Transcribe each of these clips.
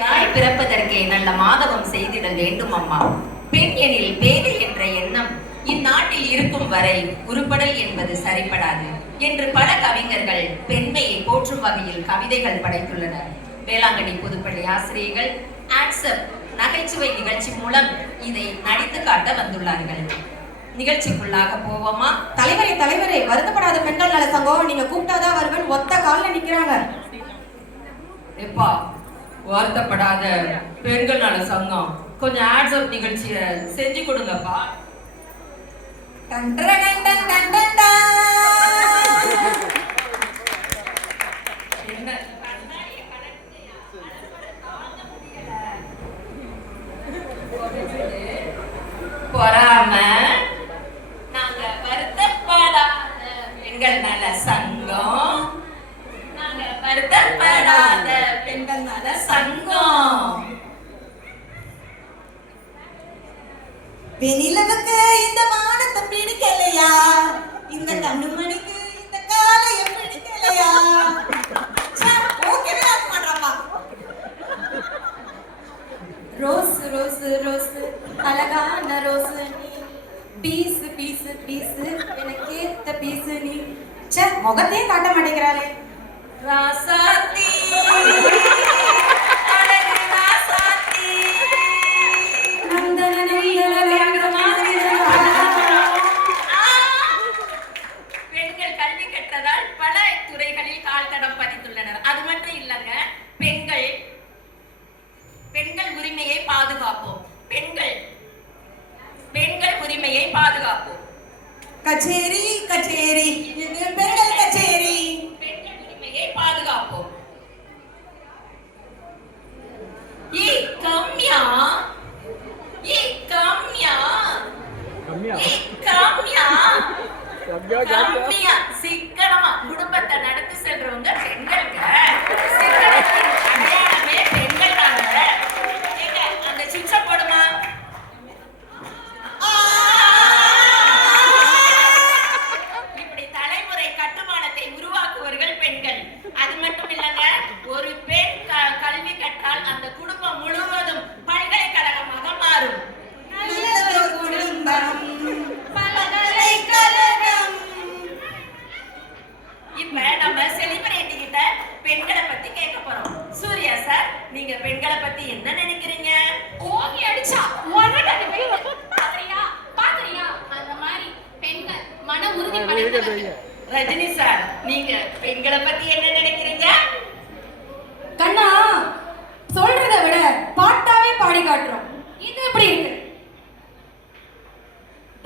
நாய் பிறப்பதற்கே நல்ல மாதவம் செய்திடல் வேண்டும் அம்மா. பெண் எனில் பேதை என்ற எண்ணம் இந்நாட்டில் இருக்கும் வரை உருப்படல் என்பது சரிபடாது என்று பல கவிஞர்கள் பெண்மையை போற்றும் வகையில் கவிதைகள் படைத்துள்ளனர். வேளாங்கண்ணி பொதுப்பள்ளி ஆசிரியர்கள் ஆக்செப்ட் நகைச்சுவை நிகழ்ச்சி மூலம் இதை நடித்து காட்ட வந்துள்ளார்கள். நிகழ்ச்சிக்குள்ளாக போவோமா? தலைவரே வருத்தப்படாத பெண்கள் நல சங்கம், நீங்க கூப்பிட்டாதான் வருவன் ஒத்த காலில் நிக்கிறாங்க. எப்பா வருத்தப்படாத பெண்கள் நல சங்கம் கொஞ்சம் ஆட்ஸ்அப் நிகழ்ச்சியை செஞ்சு கொடுங்கப்பா. பொறாம நாங்க வருத்தப்படாத பெண்கள் நல சங்கம், நாங்க வருத்தப்படாத பெண்கள் நல சங்கம். வெண்ணிலவுக்கு இந்த வானத்தை பிடிக்கலையா, இந்த கண்ணுமணிக்கு இந்த காலைய பிடிக்கலையா? ஓகேவே ஆக மாட்டாப்பா. ரோஸ் ரோஸ் ரோஸ் அழகான ரோஸ் நீ, பீஸ் பீஸ் பீஸ் எனக்கு ஏத்த பீஸ் நீ. சே, முகத்தையே காட்ட மாட்டேங்கிறாளே. ராசாத்தி பெண்கள் கல்வி கற்றதால் பல துறைகளில் கால் தடம் பதித்துள்ளனர். அது மட்டும் இல்லங்க, பெண்கள் உரிமையை பாதுகாப்போம். பெண்கள் உரிமையை பாதுகாப்போம். கச்சேரி கச்சேரி பெண்கள் கச்சேரி, பெண்கள் உரிமையை பாதுகாப்போம். கம்யா சிக்கனமா குடும்பத்தை நடத்தி செல்றவங்க பெண்களுக்கு சிக்கனத்தின் அடையாளமே பெண்கள் தாங்க. அந்த சுவிட்ச போடுமா? இப்படி தலைமுறை கட்டுமானத்தை உருவாக்குவர்கள் பெண்கள். அது மட்டும் இல்லங்க, ஒரு பெண் கல்வி கற்றால் அந்த குடும்பம் முழுவதும் பல்கலைக்கழகமாக மாறும். குடும்பம் பல்கலைக்கழகம். இப்ப நம்ம செலிபிரிட்டி கிட்ட பெண்களை பத்தி கேட்க போறோம். சூர்யா சார், நீங்க பெண்களை பத்தி என்ன நினைக்கிறீங்க? ஓங்கி அடிச்சா பாக்குறியா அந்த மாதிரி பெண்கள் மன உறுதி படைத்தவர்கள். ரஜினி சார், நீங்க பெண்களை பத்தி என்ன நினைக்கிறீங்க? கண்ணா, சொல்றத விட பாட்டாவே பாடி காட்டுறோம். இது எப்படி இருக்கு?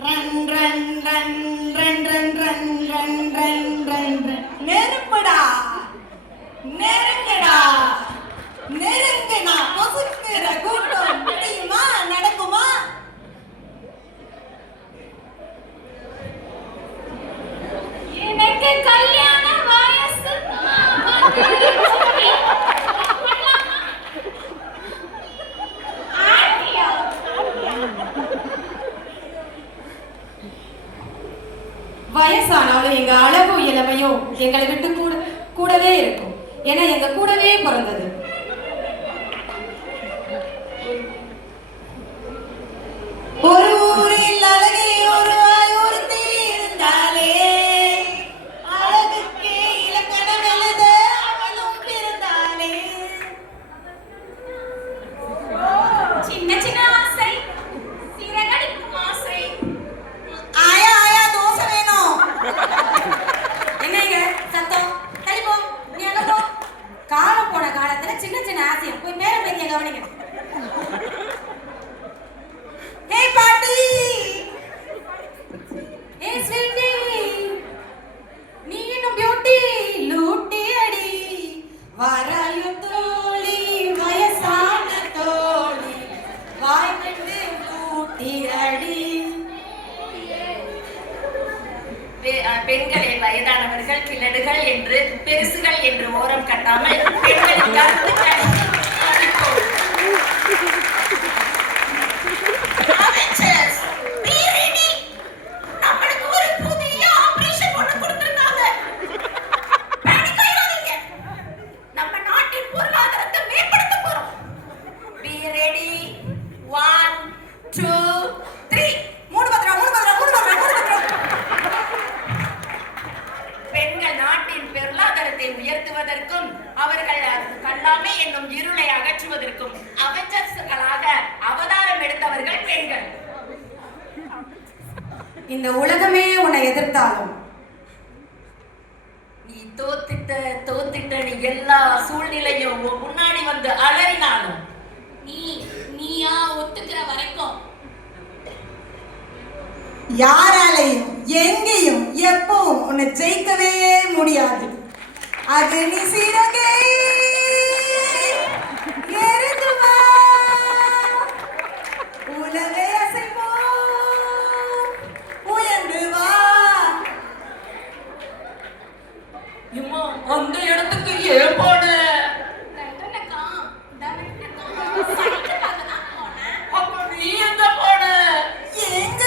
Run run run run run run run run run run. நெருப்புடா நெருங்கடா நெருங்குனா பொசுக்குற கூட்டம் முடியுமா, நடக்குமா? எனக்கு கல்யாண வயசு வயசானாலும் எங்க அழகு இளமையும் எங்களை விட்டு கூடவே இருக்கும். ஏன்னா எங்க கூடவே பிறந்தது. ஒரு ஊரில் அழகே ஒருவாய் ஒருத்தி இருந்தாலே, அழகுக்கே இலக்கணம் எழுத அவளும் பிறந்தாளே. சின்ன சின்ன ஆசை, சிறகடிக்கும் ஆசை. ஆயா ஆயா தோசை வேணும். என்னங்க சத்தம்? தள்ளிப்போ, நீ அங்க போ. காலம் போன காலத்துல சின்ன சின்ன ஆசையம் போய் பேர பேத்திய கவனிங்க. ஹே பாட்டி, ஏ ஸ்வீட்டி, நீ இன்னும் பியூட்டி லூட்டி அடி. வராயு தோழி வயசான தோழி, வாய் கண்டு லூட்டி அடி. பெண்களை வயதானவர்கள் கிழடுகள் என்று பெருசுகள் என்று ஓரம் கட்டாமல் பெண்களின் கருத்துக்களை மதிப்போம். நம்மளுக்கு ஒரு புதிய ஆபரேஷன் ஒண்ணு கொடுத்திருக்காங்க. நம்ம நாட்டின் பொருளாதாரத்தை மேம்படுத்த போறோம். இந்த உலகமே உன்னை எதிர்த்தாலும் நீ தோத்துட்ட நீ எல்லா சூழ்நிலையும் உன் முன்னாடி வந்து அலறினாலும் நீயா ஒத்துக்கிற வரைக்கும் யாராலையும் எங்கேயும் எப்பவும் உன்னை ஜெயிக்கவே முடியாது. அது நீ சிறகே எறிந்து வா, உலகை அசைப்போம், உயர்ந்து வா. இம்மா அந்த இடத்துக்கு ஏன் போன? அப்ப நீ எங்க போன? எங்க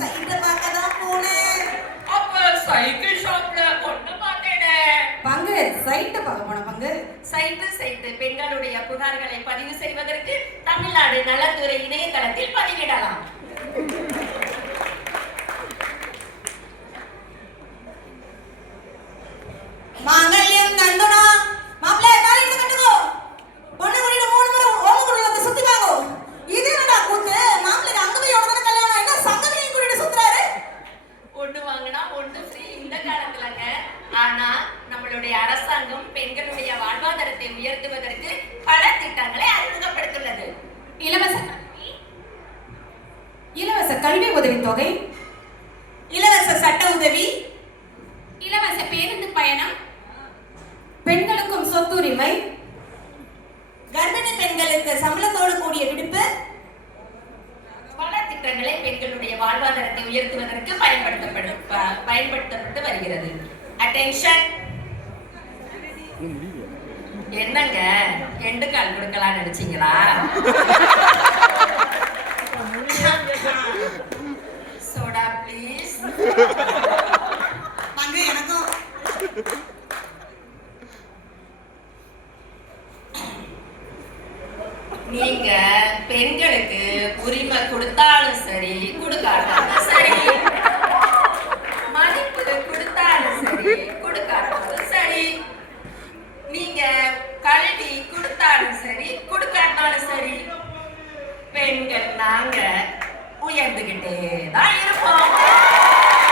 சைட பார்க்க தான் போனேன். அப்ப சைக்கிள் ஷாப்ல பொண்ணு பார்த்தேனே. பங்கு சைட்டு பார்க்க போன பங்கு. சைட்டு பெண்களுடைய புகார்களை பதிவு செய்வதற்கு தமிழ்நாடு நலத்துறை இணையதளத்தில் பதிவிடலாம். மாங்கல்யம் நந்தனா மாப்பிள்ளை தாலி எடுத்து கட்டுங்கோ. பொண்ணு கூட்டிட்டு 3 முறை ஓமகுடலத்தை சுத்திக்காங்கோ. இது என்னடா கூத்து? மாப்பிள்ளைக்கு அங்க போய் உடனே கல்யாணம் என்ன சங்கதியையும் கூட்டிட்டு சுத்துறாரு? ஒண்ணு வாங்கினா ஒண்ணு ஃப்ரீ இந்த காலத்துலங்க. ஆனா நம்மளுடைய அரசாங்கம் பெண்களுடைய வாழ்வாதாரத்தை உயர்த்துவதற்கு பல திட்டங்களை அறிமுகப்படுத்தியுள்ளது. இலவச கல்வி உதவித்தொகை, இலவச சட்ட உதவி, இலவச பேருந்து பயணம், பெண்களுக்கும் சொத்துரிமை, கர்ப்பிணி பெண்களுக்கு சம்பளத்தோடு கூடிய விடுப்பு, பல திட்டங்களை பெண்களுடைய வாழ்வாதாரத்தை உயர்த்துவதற்கு பயன்படுத்தப்பட்டு வருகிறது. அட்டென்ஷன். என்னங்க எண்டு கால் கொடுக்கலாம் நினைச்சீங்களா? Soda please. வாங்க எனக்கும். நீங்க பெண்களுக்கு உரிமை கொடுத்தாலும் சரி கொடுக்காட்டாலும் சரி